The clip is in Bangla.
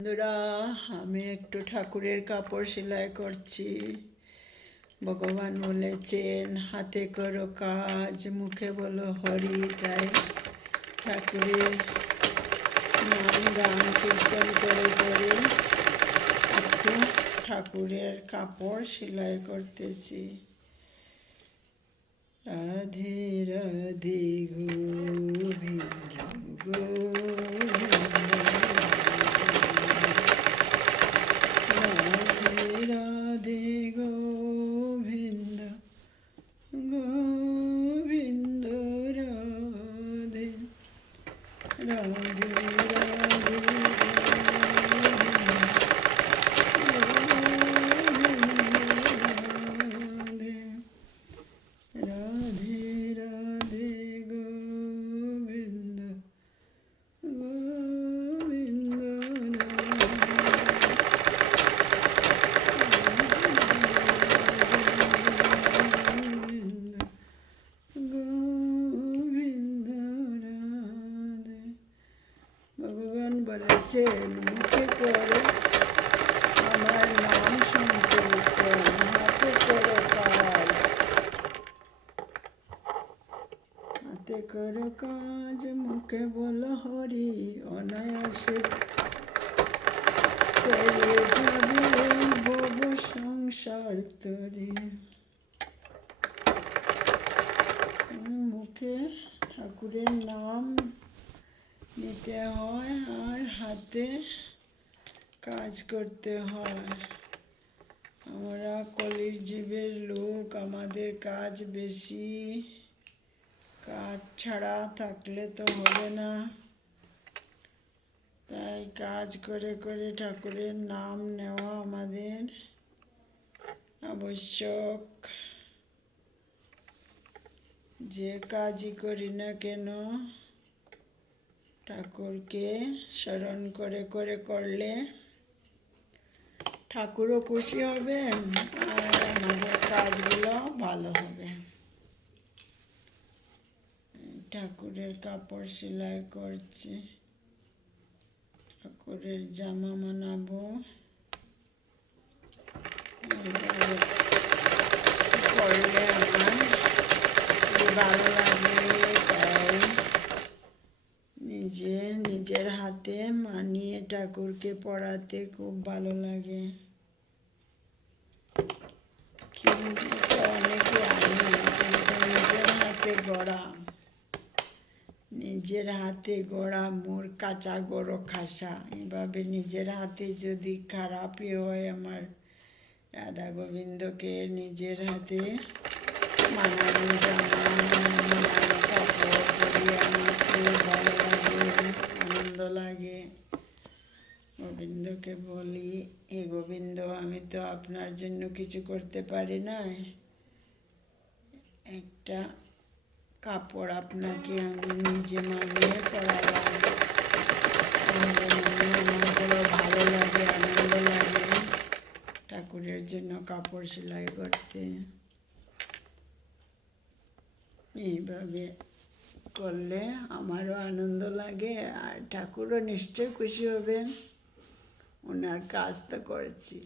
বন্ধুরা, আমি একটু ঠাকুরের কাপড় সেলাই করছি। ভগবান বলেছেন হাতে করো কাজ, মুখে বলো হরি। তাই ঠাকুরের নাম গান কীর্তন করে করে একটু ঠাকুরের কাপড় সেলাই করতেছি। রাধে রাধে গোবিন্দ গোবিন্দ, রাধে গোবিন্দ গোবিন্দ, রাধে রাধে রাধে রাধে রাধে গোবিন্দ গোবিন্দ, গোবিন্দ রাধে। ভগবান বলেছেন মুখে করে আমার নাম সংকীর্তন, হাতে করো কাজ, হাতে করো কাজ, মুখে বলো হরি। অনায়াসে পেয়ে যাবে এই ভব সংসার তরি। মুখে ঠাকুরের নাম নিতে হয় আর হাতে কাজ করতে হয়। আমরা কলির জীবের লোক, আমাদের কাজ বেশি। কাজ ছাড়া থাকলে তো হবে না, তাই কাজ করে করে ঠাকুরের নাম নেওয়া আমাদের আবশ্যক। যে কাজই করি না কেন ঠাকুরকে স্মরণ করে করে করলে ঠাকুরও খুশি হবেন আর আমাদের কাজগুলো ভালো হবে। ঠাকুরের কাপড় সেলাই করছি, ঠাকুরের জামা বানাবো। করলে আমার ভালো লাগে, তাই নিজের হাতে মানিয়ে ঠাকুরকে পড়াতে খুব ভালো লাগে। কিন্তু অনেকে নিজের হাতে গড়া মোর কাঁচা গড় খাসা। এভাবে নিজের হাতে যদি খারাপই হয়, আমার রাধা গোবিন্দকে নিজের হাতে মানানো জামা, মানানো কাপড় পরিয়ে আমার খুব ভালো লাগে, আনন্দ লাগে। গোবিন্দকে বলি, হে গোবিন্দ, আমি তো আপনার জন্য কিছু করতে পারি না, একটা কাপড় আপনাকে আমি নিজে মানিয়ে পরালাম, আমার ভালো লাগে, আনন্দ লাগে ঠাকুরের জন্য কাপড় সেলাই করতে। এইভাবে করলে আমারও আনন্দ লাগে আর ঠাকুরও নিশ্চয় খুশি হবেন। ওনার কাজ তো করছি।